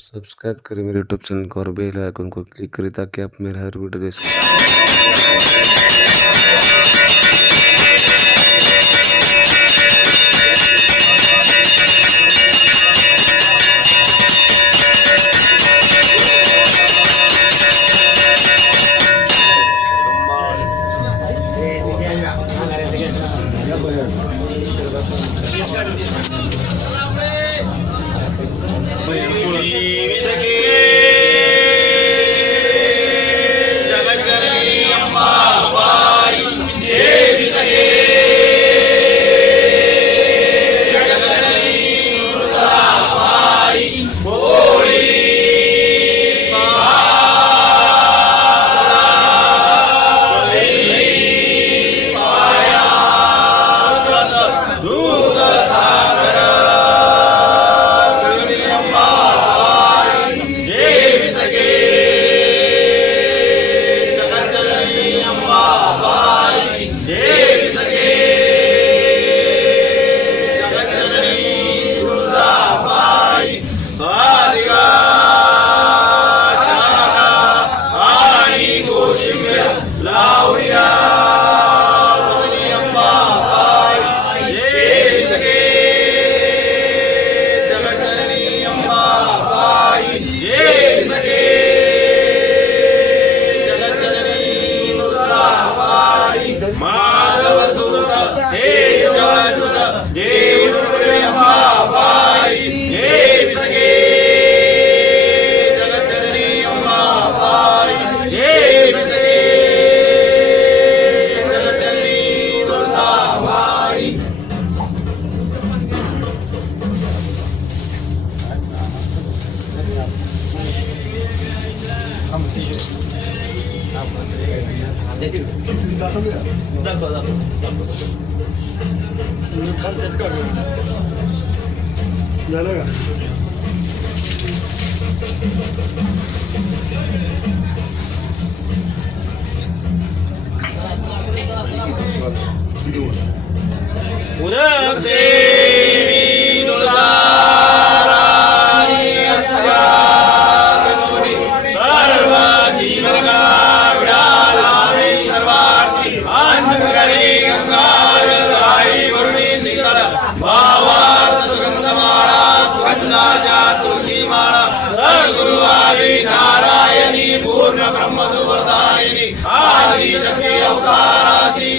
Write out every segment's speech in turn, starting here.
सब्सक्राइब करें मेरे YouTube channel को और बेल आइकन को क्लिक करें ताकि आप मेरे हर वीडियो देख सकें।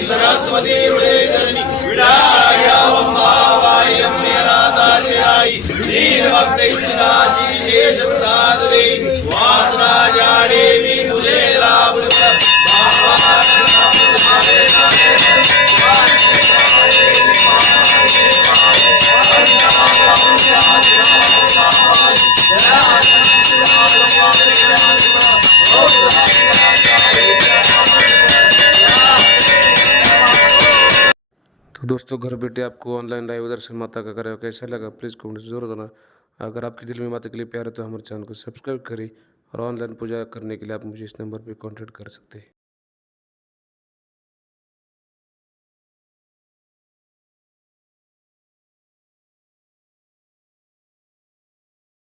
सरस्वती हृदयधरणी विडायावंबाबाई अम्मेनाथाशयाई दीन भक्तैच्छिदाशी शेष प्रसाद दे वासराजा देवी मुझे लाभ तो दोस्तों घर बैठे आपको ऑनलाइन लाइव दर्शन माता का करें कैसा लगा प्लीज़ कमेंट से जरूर देना। अगर आपके दिल में माता के लिए प्यार है तो हमारे चैनल को सब्सक्राइब करें और ऑनलाइन पूजा करने के लिए आप मुझे इस नंबर पर कॉन्टैक्ट कर सकते हैं।